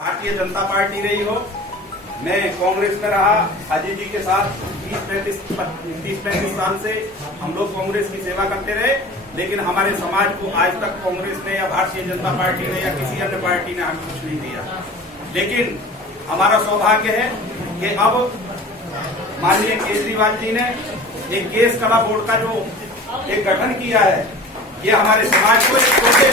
Bharatiya Janata party रही हो, मैं कांग्रेस में रहा अजय जी के साथ 30-35 साल से हम लोग कांग्रेस की सेवा करते रहे। लेकिन हमारे समाज को आज तक कांग्रेस ने या भारतीय जनता पार्टी ने या किसी अन्य पार्टी ने हमें कुछ नहीं दिया। लेकिन हमारा सौभाग्य है कि अब माननीय केजरीवाल जी ने एक केस कला बोर्ड का जो एक गठन किया है, ये हमारे समाज को एक छोटे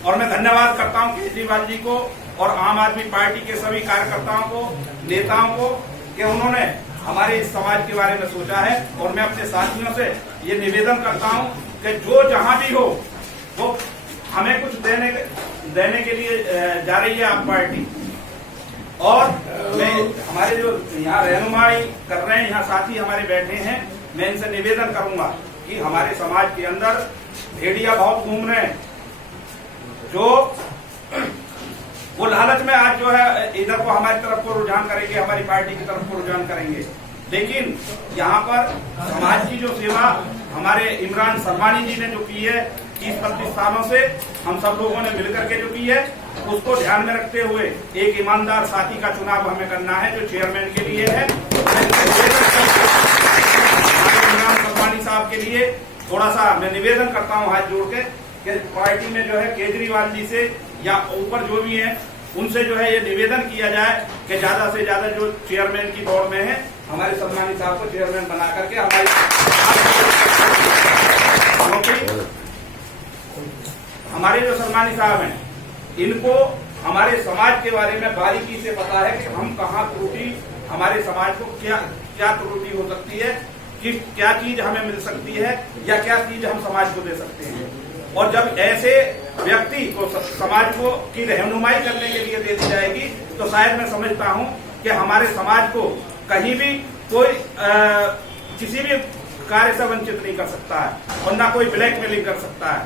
और मैं धन्यवाद करता हूं केजरीवाल जी को और आम आदमी पार्टी के सभी कार्यकर्ताओं को, नेताओं को कि उन्होंने हमारे इस समाज के बारे में सोचा है। और मैं अपने साथियों से ये निवेदन करता हूं कि जो जहां भी हो वो हमें कुछ देने के लिए जा रही है आप पार्टी। और मैं हमारे जो यहाँ रहनुमाई कर रहे हैं, यहाँ साथी हमारे बैठे हैं, मैं इनसे निवेदन करूंगा कि हमारे समाज के अंदर भेड़िया बहुत घूम रहे हैं, जो वो लालच में आज जो है इधर को हमारी तरफ को रुझान करेंगे, हमारी पार्टी की तरफ को रुझान करेंगे। लेकिन यहाँ पर समाज की जो सेवा हमारे इमरान सरवानी जी ने जो की है 30-35 सालों से, हम सब लोगों ने मिलकर के जो की है, उसको ध्यान में रखते हुए एक ईमानदार साथी का चुनाव हमें करना है जो चेयरमैन के लिए है। इमरान सरवानी साहब के लिए थोड़ा सा मैं निवेदन करता हूँ हाथ जोड़ के कि पार्टी में जो है केजरीवाल जी से या ऊपर जो भी है उनसे जो है ये निवेदन किया जाए कि ज्यादा से ज्यादा जो चेयरमैन की दौड़ में है हमारे सरवानी साहब को चेयरमैन बना करके हमारे जो सरवानी साहब हैं, इनको हमारे समाज के बारे में बारीकी से पता है कि हम कहाँ त्रुटि, हमारे समाज को क्या त्रुटि हो सकती है, कि क्या चीज हमें मिल सकती है या क्या चीज हम समाज को दे सकते हैं। और जब ऐसे व्यक्ति को समाज को की रहनुमाई करने के लिए दे दी जाएगी तो शायद मैं समझता हूं कि हमारे समाज को कहीं भी कोई किसी भी कार्य से वंचित नहीं कर सकता है और ना कोई ब्लैकमेलिंग कर सकता है।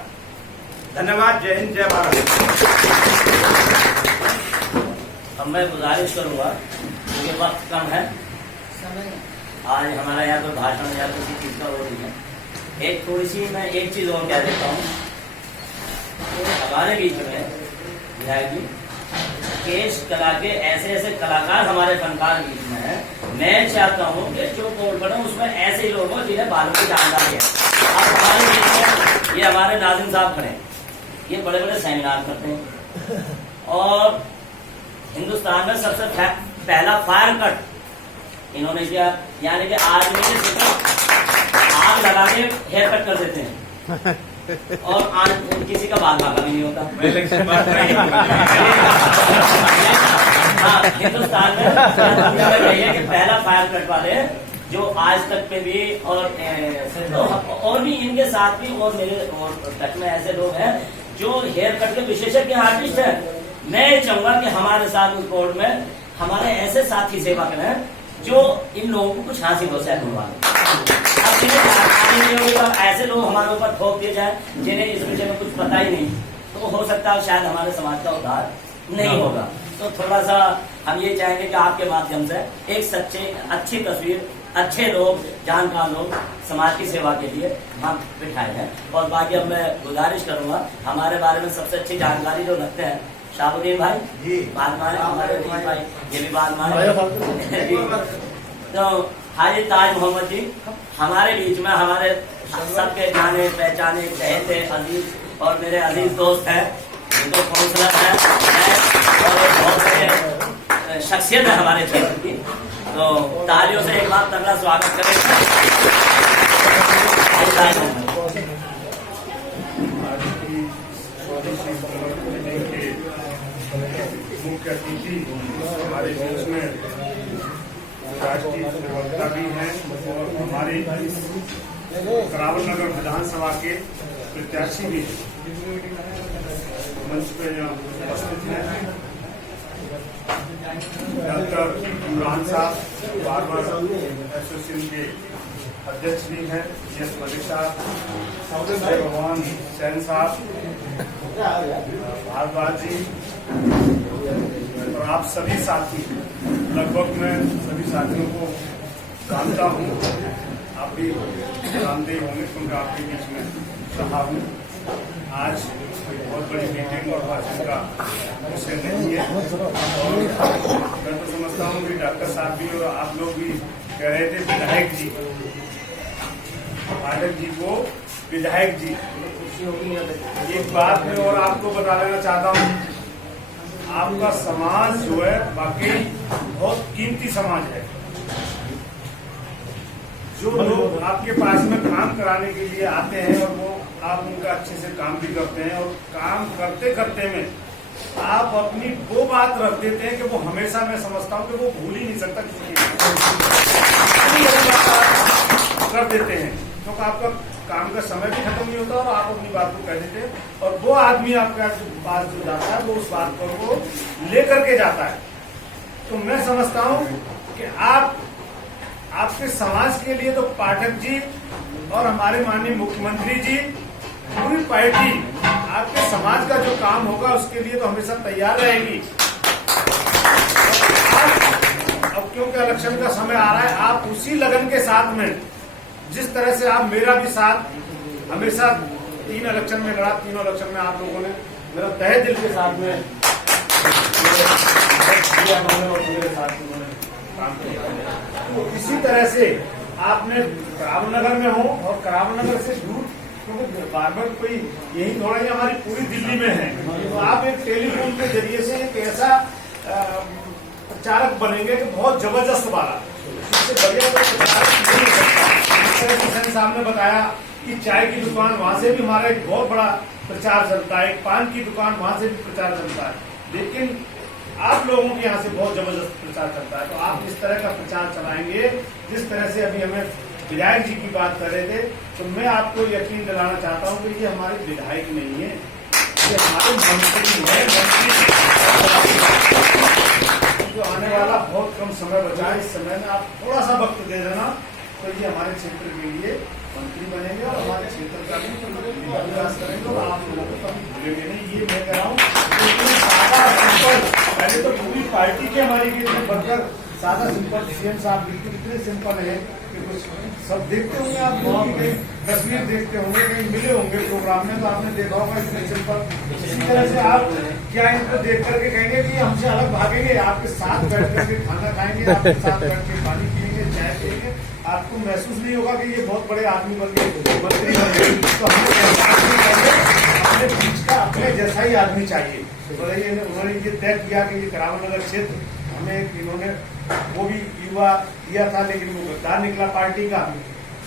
धन्यवाद। जय हिंद, जय भारत। अब मैं गुजारिश करूंगा क्योंकि वक्त कम है, आज हमारा यहाँ कोई भाषण या किसी चीज का वो नहीं है। एक थोड़ी सी मैं एक चीज और कह देता हूँ। हमारे बीच में विधायक जी केश कला के ऐसे कलाकार हमारे फनकार बीच में है। मैं चाहता हूँ कि जो बोर्ड बने उसमें ऐसे ही लोग हों जिन्हें बालों की जानकारी है। अब हमारे बीच में ये हमारे नाजिम साहब खड़े, ये बड़े बड़े सेमिनार करते हैं और हिंदुस्तान में सबसे पहला फायर कट इन्होंने किया, यानी कि आदमी के सिर्फ आग लगा के हेयर कट कर देते हैं और आज किसी का बाल भागा भी नहीं होता। हाँ, हिंदुस्तान में कि पहला फायर कट वाले जो आज तक पे भी और भी इनके साथ भी और मेरे और टच में ऐसे लोग हैं जो हेयर कट के विशेषज्ञ आर्टिस्ट हैं। मैं चाहूंगा कि हमारे साथ उस बोर्ड में हमारे ऐसे साथी सेवा करें जो इन लोगों को कुछ हासिल हो सके। अब जिन्हें जानकारी नहीं होगी तो ऐसे लोग हमारे ऊपर थोप दिए जाए जिन्हें इस विषय में कुछ पता ही नहीं, तो हो सकता है शायद हमारे समाज का उद्धार नहीं होगा। तो थोड़ा सा हम ये चाहेंगे कि आपके माध्यम से एक सच्चे अच्छी तस्वीर, अच्छे लोग, जानकार लोग समाज की सेवा के लिए हम बिठाए हैं। और बाकी अब मैं गुजारिश करूंगा हमारे बारे में सबसे अच्छी जानकारी जो रखते हैं शाहबुद्दीन भाई जी, बात माने हमारे भाई, ये भी बात माने। तो हाजी ताज मोहम्मद जी हमारे बीच में, हमारे सबके जाने पहचाने चहेते अजीज और मेरे अजीज दोस्त हैं, उनको काउंसलर हैं और बहुत सारे शख्सियत है हमारे क्षेत्र की। तो तालियों से एक बार तगड़ा स्वागत करें। मुख्य अतिथि हमारे बीच में राष्ट्रीय प्रवक्ता भी हैं और हमारे करावल नगर विधानसभा के प्रत्याशी भी मंच पे उपस्थित हैं। डॉक्टर इमरान साहब बार एसोसिएशन के अध्यक्ष भी हैं, एस मलिक साहब, भगवान सैन साहब, भारद्वाज जी और आप सभी साथी, लगभग मैं सभी साथियों को जानता हूँ, आप भी जानते होंगे क्योंकि आपके बीच में रहा हूँ। आज कोई बहुत बड़ी मीटिंग और भाषण का विषय नहीं है। और मैं तो समझता हूँ कि डॉक्टर साहब भी और आप लोग भी कह रहे थे विधायक जी, पाठक जी को विधायक जी। एक बात मैं और आपको बता देना चाहता हूँ, आपका समाज जो है वाकई बहुत कीमती समाज है। जो लोग आपके पास में काम कराने के लिए आते हैं और वो आप उनका अच्छे से काम भी करते हैं, और काम करते करते में आप अपनी वो बात रख देते हैं कि वो हमेशा, मैं समझता हूँ कि वो भूल ही नहीं सकता किसी कर देते हैं, क्योंकि आपका काम का समय भी खत्म नहीं होता और आप अपनी बात को कह देते हैं। और वो आदमी आपके पास जो जाता है वो उस बात पर वो लेकर के जाता है। तो मैं समझता हूँ कि आपके समाज के लिए तो पाठक जी और हमारे माननीय मुख्यमंत्री जी, पूरी पार्टी आपके समाज का जो काम होगा उसके लिए तो हमेशा तैयार रहेगी। अब क्योंकि इलेक्शन का समय आ रहा है, आप उसी लगन के साथ में, जिस तरह से आप मेरा भी साथ हमेशा 3 इलेक्शन में लड़ा, 3 इलेक्शन में आप लोगों ने मेरा तहे दिल के साथ में मेरे साथ उन्होंने काम किया। तो इसी तरह से आपने करावल नगर में हो, और करावल नगर से दूर, क्योंकि बार बार कोई यही थोड़ा ही हमारी पूरी दिल्ली में है, तो आप एक टेलीफोन के जरिए से एक ऐसा प्रचारक बनेंगे कि बहुत जबरदस्त वाला, इससे बढ़िया प्रचारक नहीं हो सकता। किशन साहब ने बताया कि चाय की दुकान, वहां से भी हमारा एक बहुत बड़ा प्रचार चलता है, एक पान की दुकान, वहां से भी प्रचार चलता है, लेकिन आप लोगों के यहाँ से बहुत जबरदस्त प्रचार चलता है। तो आप इस तरह का प्रचार चलाएंगे जिस तरह से अभी हमें विधायक जी की बात कर रहे थे, तो मैं आपको यकीन दिलाना चाहता हूँ कि ये हमारे विधायक नहीं है, ये हमारे मंत्री है। मंत्री जो आने वाला बहुत कम समय बचा है, इस समय में आप थोड़ा सा वक्त दे देना तो ये हमारे क्षेत्र के लिए मंत्री बनेंगे और हमारे क्षेत्र का भी विकास करेंगे और आप लोगों को कभी भूलेंगे नहीं। ये मैं कह रहा हूँ, सादा सिंपल, पहले तो पूरी पार्टी की हमारी की बनकर सादा सिंपल सीएम साहब बिल्कुल इतने सिंपल है कि कुछ सब देखते होंगे आप, कहीं तस्वीर देखते होंगे, कहीं मिले होंगे प्रोग्राम में, तो आपने देखा होगा इतने सिंपल। इसी तरह से आप क्या इनको देख करके कहेंगे कि हमसे अलग भागेंगे, आपके साथ बैठ करके खाना खाएंगे, आपके साथ बैठ के पानी पियेंगे, चाय पियेंगे, आपको महसूस नहीं होगा कि ये बहुत बड़े आदमी बन गए, मंत्री बन गए। तो हमें ऐसा आदमी चाहिए, अपने बीच का अपने जैसा ही आदमी चाहिए। तो उन्होंने ये तय किया कि ये करावल नगर क्षेत्र हमें, इन्होंने वो भी युवा दिया था, लेकिन वो गद्दार निकला पार्टी का।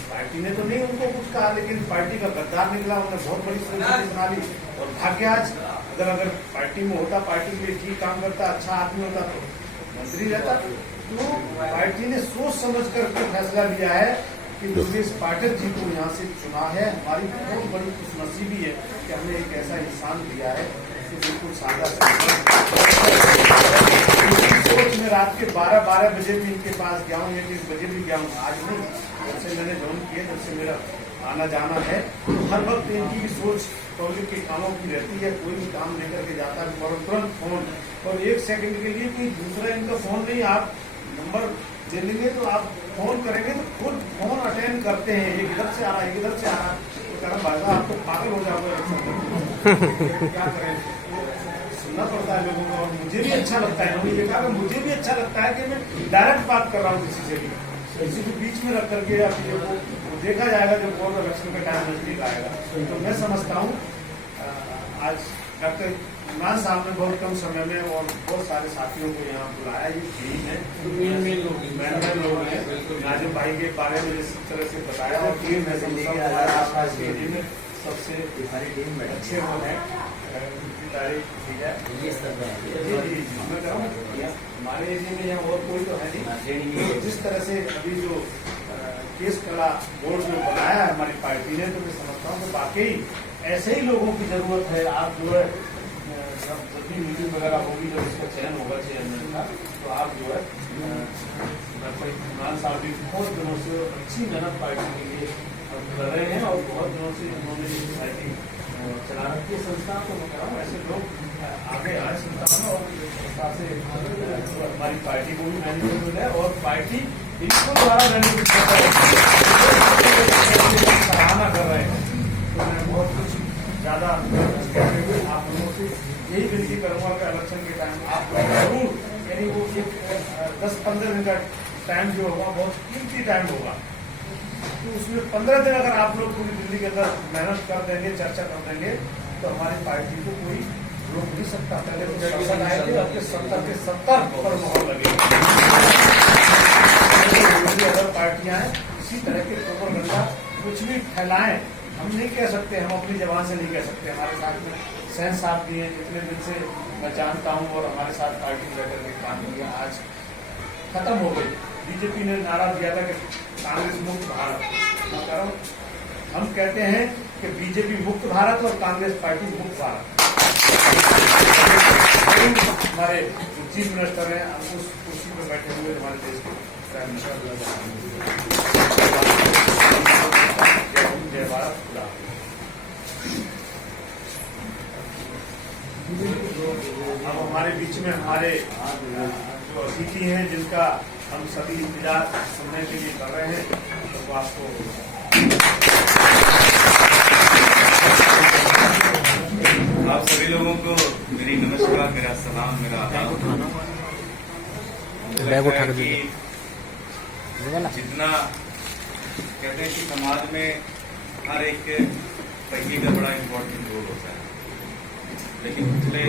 पार्टी ने तो नहीं उनको कुछ कहा, लेकिन पार्टी का गद्दार निकला, उन्होंने बहुत बड़ी संस्कृति बना ली। और भाग्य आज अगर पार्टी में होता, पार्टी के लिए ठीक काम करता, अच्छा आदमी होता तो मंत्री रहता। तो पार्टी ने सोच समझ करके फैसला लिया है कि योगेश पाठक जी को यहाँ से चुना है। हमारी बहुत बड़ी खुशनसीबी है कि हमने एक ऐसा इंसान दिया है कि बिल्कुल सादा सोच में रात के 12 बजे भी इनके पास गया हूँ, 1 बजे भी गया हूँ, आज नहीं, जब से मैंने ज्वाइन किया तब से मेरा आना जाना है। तो हर वक्त इनकी भी सोच पब्लिक के कामों की रहती है। कोई भी काम लेकर के जाता है और तुरंत फोन, और 1 सेकंड के लिए कोई दूसरा इनका फोन नहीं, आप नंबर दे लेंगे तो आप फोन करेंगे तो खुद फोन अटेंड करते हैं। ये इधर से आ रहा है, इधर से आ रहा है, तो कह रहा भाई साहब आप तो पागल हो जाओगे, क्या करें, सुनना पड़ता है लोगों को। और मुझे भी अच्छा लगता है, उन्होंने ये कहा मुझे भी अच्छा लगता है कि मैं डायरेक्ट बात कर रहा हूँ किसी से भी, किसी को बीच में रख करके या फिर वो देखा जाएगा जब और इलेक्शन का टाइम नजदीक आएगा। तो मैं समझता हूँ आज डॉक्टर इमरान साहब ने बहुत कम समय में और बहुत सारे साथियों को यहाँ बुलाया। ये टीम है, मेन लोग हैं, नाजिम भाई के बारे में जिस तरह से बताया, और टीम है आसपास के टीम में सबसे अच्छे वो है, तारीफ की जाए। जी मैं कह रहा हूँ हमारे एरिया में यहाँ और कोई तो है नहीं। जिस तरह से अभी जो केस कला बोर्ड में बनाया है हमारी पार्टी ने, तो मैं समझता हूँ कि वाकई ऐसे ही लोगों की जरूरत है। आप जो है जब भी मीटिंग वगैरह होगी, जब इसका चयन होगा चेयरमैन का, तो आप जो है डॉक्टर इमरान साहब भी बहुत दिनों से अच्छी मेहनत पार्टी के लिए कर रहे हैं और बहुत दिनों से उन्होंने सोसाइटी चला रखी है संस्था। तो मैं कह रहा हूँ ऐसे लोग आगे आए संस्था में, और संस्था से हमारी पार्टी को भी बेनिफिट मिले और पार्टी इनको द्वारा बेनिफिट सराहना कर रहे हैं। तो मैं बहुत कुछ ज्यादा करूंगा कि इलेक्शन के टाइम आप जरूर, यानी वो 10-15 दिन का टाइम जो होगा बहुत कीमती टाइम होगा, तो उसमें 15 दिन अगर आप लोग पूरी दिल्ली के अंदर मेहनत कर देंगे, चर्चा कर देंगे, तो हमारी पार्टी को कोई रोक नहीं सकता। पहले तो शासन आए थे, अब 70 के 70 पर मोहर लगे। अगर पार्टियां इसी तरह के प्रोपेगेंडा कुछ भी फैलाएं, हम नहीं कह सकते, हम अपनी जबान से नहीं कह सकते। हमारे साथ में सहन साहब भी हैं, जितने दिन से मैं जानता हूं, और हमारे साथ पार्टी बैठक में काम किया, आज खत्म हो गई। बीजेपी ने नारा दिया था कि कांग्रेस मुक्त भारत, हम कहते हैं कि बीजेपी मुक्त भारत और कांग्रेस पार्टी मुक्त भारत। हमारे चीफ मिनिस्टर हैं, हम उस कुर्सी पर बैठे हुए हमारे देश के प्राइम मिनिस्टर। जय भारत। अब हमारे बीच में हमारे जो अतिथि हैं, जिनका हम सभी इंतजार सुनने के लिए कर रहे हैं, तो आपको आप सभी लोगों को मेरी नमस्कार, मेरा सलाम, मेरा आदाब। बैग उठा के जितना कहते हैं कि समाज में हर एक पहिए का बड़ा इम्पोर्टेंट रोल होता है, लेकिन पिछले